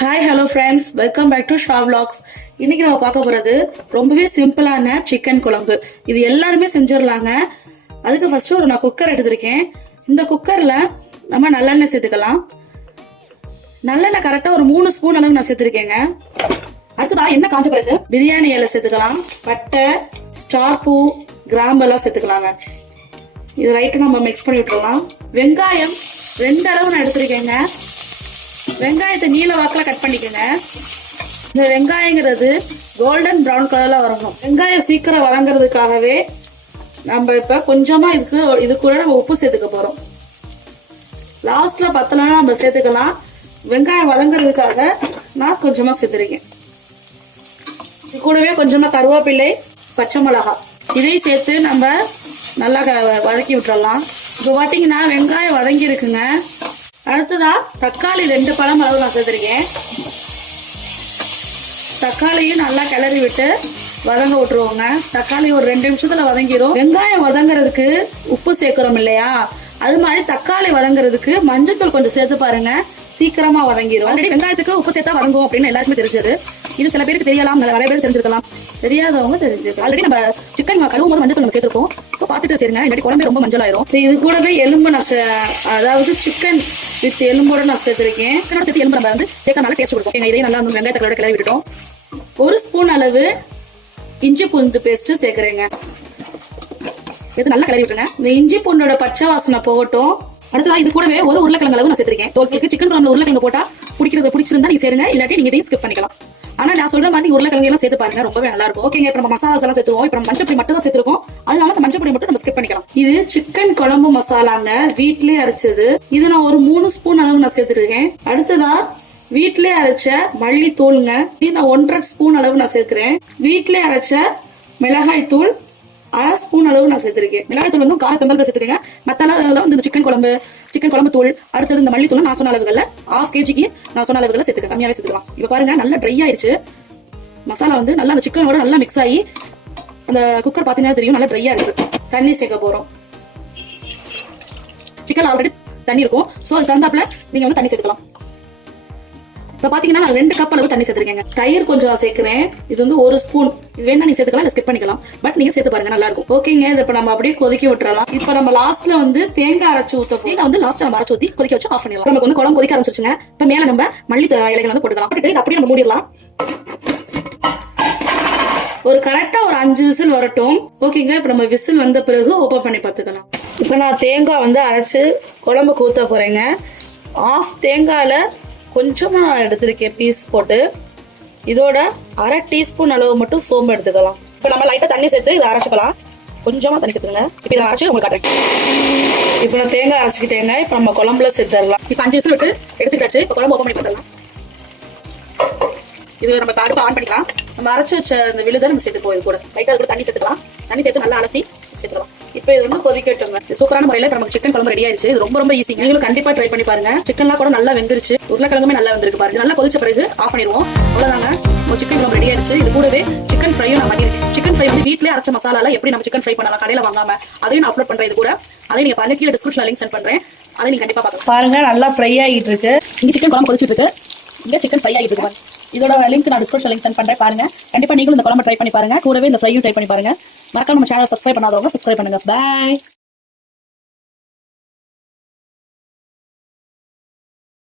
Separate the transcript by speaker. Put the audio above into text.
Speaker 1: Hi hello friends welcome back to Sha vlogs. இன்னைக்கு நம்ம பார்க்க போகிறது ரொம்பவே சிம்பிளான சிக்கன் குழம்பு. இது எல்லாருமே செஞ்சிடலாங்க. அதுக்கு ஃபர்ஸ்ட் ஒரு நான் குக்கர் எடுத்திருக்கேன். இந்த குக்கரில் நம்ம நல்லெண்ணெய் சேர்த்துக்கலாம். நல்லெண்ணெய் கரெக்டாக ஒரு மூணு ஸ்பூன் அளவு நான் சேர்த்துருக்கேங்க. அடுத்ததா என்ன காஞ்ச பிறகு? பிரியாணி இலை சேர்த்துக்கலாம். பட்டை ஸ்டார் பூ கிராம்பு எல்லாம் சேர்த்துக்கலாங்க. இது ரைட்டு நம்ம மிக்ஸ் பண்ணி விட்டுறலாம். வெங்காயம் ரெண்டு அளவு நான் எடுத்திருக்கேங்க. வெங்காயத்தை நீல வாக்கில் கட் பண்ணிக்கோங்க. இந்த வெங்காயங்கிறது கோல்டன் ப்ரௌன் கலரில் வரணும். வெங்காயம் சீக்கிரம் வதங்குறதுக்காகவே நம்ம இப்போ கொஞ்சமாக இதுக்கு இது கூட நம்ம உப்பு சேர்த்துக்க போகிறோம் லாஸ்ட்டில் பத்தலாம் நம்ம சேர்த்துக்கலாம். வெங்காயம் வதங்குறதுக்காக நான் கொஞ்சமாக சேர்த்துருக்கேன். இது கூடவே கொஞ்சமாக கருவேப்பிலை பச்சை மிளகா இதையும் சேர்த்து நம்ம நல்லா க- வதக்கி விட்டுறலாம். இப்போ பார்த்தீங்கன்னா வெங்காயம் வதங்கி இருக்குங்க அடுத்ததா தக்காளி ரெண்டு பழம் அளவு நான் சேர்த்துருக்கேன் தக்காளியும் நல்லா கிளறி விட்டு வதங்க விட்டுருவோங்க. தக்காளி ஒரு ரெண்டு நிமிஷத்துல வதங்கிரும். வெங்காயம் வதங்குறதுக்கு உப்பு சேர்க்குறோம் இல்லையா? அது மாதிரி தக்காளி வதங்குறதுக்கு மஞ்சத்தூள் கொஞ்சம் சேர்த்து பாருங்க. சீக்கிரமா வதங்கிரும். ஆல்ரெடி வெங்காயத்துக்கு உப்பு சேர்த்தா வதங்கும் அப்படின்னு எல்லாருக்குமே தெரிஞ்சது. இது சில பேருக்கு தெரியலாம் நிறைய பேருக்கு தெரிஞ்சிருக்கலாம். தெரியாதவங்க தெரிஞ்சிருக்கு ஆல்ரெடி நம்ம சிக்கன் கழுவும் போது மஞ்சள் நம்ம சேர்த்துருக்கோம் ஸோ பார்த்துட்டு சேருங்க. இல்லாட்டி குழம்பு ரொம்ப மஞ்சள் ஆயிரும் இது கூடவே எலும்பு நான் சே- அதாவது சிக்கன் வித் எலும்போட நான் சேர்த்துருக்கேன். சிக்கனோட சேர்த்து எலும்பு நம்ம வந்து சேர்க்க நல்லா டேஸ்ட் கொடுக்கும். எங்க இதையும் நல்லா வந்து வெங்காயத்தோட கிளறி விட்டுட்டோம். ஒரு ஸ்பூன் அளவு இஞ்சி பூண்டு பேஸ்ட்டு சேர்க்குறேங்க. இது நல்லா கிளறி விட்டுருங்க. இந்த இஞ்சி பூண்டோட பச்சை வாசனை போகட்டும். அடுத்ததா இது கூடவே ஒரு உருளைக்கிழங்கு அளவு நான் சேர்த்திருக்கேன். தோல்சிக்கு சிக்கன் குழம்புல உருளைக்கிழங்கு போட்டா பிடிக்கிறது பிடிச்சிருந்தா நீங்க சேருங்க. இல்லாட்டி நீங்க இதையும் ஸ்கிப் பண்ணிக்கலாம். ஆனா நான் சொல்ற மாதிரி உருளைக்கிழங்கு எல்லாம் சேர்த்து பாருங்க ரொம்பவே நல்லா இருக்கும் ஓகேங்க இப்ப நம்ம மசாலாஸ் எல்லாம் சேர்த்துவோம் இப்ப நம்ம மஞ்சப்பொடி மட்டும் தான் சேர்த்திருக்கோம். அதனால அந்த மஞ்சப்பொடி மட்டும் நம்ம ஸ்கிப் பண்ணிக்கலாம். இது சிக்கன் குழம்பு மசாலாங்க. வீட்லயே அரைச்சது. இது நான் ஒரு மூணு ஸ்பூன் அளவு நான் சேர்த்துருக்கேன். அடுத்ததா வீட்லயே அரைச்ச மல்லி தூளுங்க இது நான் ஒன்றரை ஸ்பூன் அளவு நான் சேர்க்கிறேன். வீட்லயே அரைச்ச மிளகாய் தூள் அரை ஸ்பூன் அளவு நான் சேர்த்திருக்கேன். மிளகாய்த்தூள் வந்து கார தந்தல் சேர்த்துருங்க மத்த வந்து இந்த சிக்கன் குழம்பு சிக்கன் குழம்பு தூள் அடுத்தது இந்த மல்லித்தூள் நான் சொன்ன அளவுகளில் ஆஃப் கேஜிக்கு நான் சொன்ன அளவுகளை சேர்த்துக்க கம்மியாகவே சேர்த்துக்கலாம். இப்போ பாருங்க நல்லா ட்ரை ஆயிடுச்சு மசாலா வந்து நல்லா அந்த சிக்கனோட நல்லா மிக்ஸ் ஆகி அந்த குக்கர் பார்த்தீங்கன்னா தெரியும் நல்லா ட்ரையாக இருக்கு. தண்ணி சேர்க்க போகிறோம் சிக்கன் ஆல்ரெடி தண்ணி இருக்கும். ஸோ அது தந்தாப்புல நீங்கள் வந்து தண்ணி சேர்த்துக்கலாம். இப்போ பாத்தீங்கன்னா நான் ரெண்டு கப் அளவு தண்ணி சேர்த்துருக்கேங்க. தயிர் கொஞ்சம் நான் சேர்க்கிறேன். இது வந்து ஒரு ஸ்பூன் இது வேணா நீ சேர்த்துக்கலாம் இல்லை ஸ்கிப் பண்ணிக்கலாம். பட் நீங்க சேர்த்து பாருங்க நல்லா இருக்கும். ஓகேங்க இதை இப்போ நம்ம அப்படியே கொதிக்க விட்டுறலாம். இப்போ நம்ம லாஸ்ட்ல வந்து தேங்காய் அரைச்சு ஊத்த இதை வந்து லாஸ்ட் நம்ம அரைச்சு ஊற்றி கொதிக்க வச்சு ஆஃப் பண்ணிடலாம். நமக்கு வந்து குழம்பு கொதிக்க ஆரம்பிச்சிருச்சுங்க. இப்போ மேல நம்ம மல்லி இலைகள் வந்து போட்டுக்கலாம். போட்டுட்டு அப்படியே நம்ம மூடிடலாம். ஒரு கரெக்டா ஒரு அஞ்சு விசில் வரட்டும். ஓகேங்க இப்போ நம்ம விசில் வந்த பிறகு ஓப்பன் பண்ணி பார்த்துக்கலாம். இப்போ நான் தேங்காய் வந்து அரைச்சு குழம்புக்கு கூத்த போறேங்க. ஆஃப் தேங்காயில கொஞ்சமா எடுத்திருக்கேன் பீஸ் போட்டு. இதோட அரை டீஸ்பூன் அளவு மட்டும் சோம்பு எடுத்துக்கலாம். இப்போ நம்ம லைட்டாக தண்ணி சேர்த்து இதை அரைச்சிக்கலாம். கொஞ்சமாக தண்ணி சேர்த்துக்கோங்க. இப்போ இதை அரைச்சி உங்களுக்கு காட்டுறேன். இப்போ நான் தேங்காய் அரைச்சிக்கிட்டேங்க. இப்போ நம்ம குழம்புல சேர்த்துடலாம். இப்போ அஞ்சு விசில் விட்டு எடுத்துக்கிட்டாச்சு இப்போ குழம்பு ஓப்பன் பண்ணி பார்த்துடலாம். இது நம்ம இப்போ அடுப்பு ஆன் பண்ணிக்கலாம். நம்ம அரைச்சி வச்ச அந்த விழுதை நம்ம சேர்த்துக்குவோம் இது கூட. லைட்டாக அது கூட தண்ணி சேர்த்துக்கலாம். தண்ணி சேர்த்து நல்லா அலசி சேர்த்துக்கலாம். இப்போ இது வந்து கொதிக்கட்டுங்க. சூப்பரான முறையில் இப்போ நமக்கு சிக்கன் குழம்பு ரெடி ஆயிடுச்சு. இது ரொம்ப ரொம்ப ஈஸி நீங்களும் கண்டிப்பாக ட்ரை பண்ணி பாருங்க. சிக்கன்லாம் கூட நல்லா வெந்துருச்சு. உருளைக்கிழங்குமே நல்லா வெந்திருக்கு பாருங்க. நல்லா கொதிச்ச பிறகு ஆஃப் பண்ணிடுவோம். அவ்வளோதாங்க நம்ம சிக்கன் குழம்பு ரெடி ஆயிடுச்சு. இது கூடவே சிக்கன் ஃப்ரையும் நான் பண்ணியிருக்கேன். சிக்கன் ஃப்ரை வந்து வீட்டிலே அரைச்ச மசாலால எப்படி நம்ம சிக்கன் ஃப்ரை பண்ணலாம் கடையில் வாங்காம அதையும் நான் அப்லோட் பண்றேன் இது கூட. அதையும் நீங்க பாருங்க. கீழே டிஸ்கிரிப்ஷன் லிங்க் சென்ட் பண்றேன். அதை நீங்க கண்டிப்பா பார்க்கலாம் பாருங்க நல்லா ஃப்ரை ஆகிட்டு இருக்கு. இங்க சிக்கன் குழம்பு கொதிச்சிட்டு இருக்கு. இங்க சிக்கன் ஃப்ரை ஆகிட்டு இருக்கு. இதோட லிங்க் நான் டிஸ்கிரிப்ஷன் லிங்க் சென்ட் பண்றேன். பாருங்க. கண்டிப்பாக நீங்களும் இந்த குழம்பு ட்ரை பண்ணி பாருங்க. கூடவே இந்த ஃப்ரையும் ட்ரை பண்ணி பாருங்க. மறக்காம நம்ம சேனல் சப்ஸ்கிரைப் பண்ணாதவங்க சப்ஸ்கிரைப் பண்ணுங்க. பாய்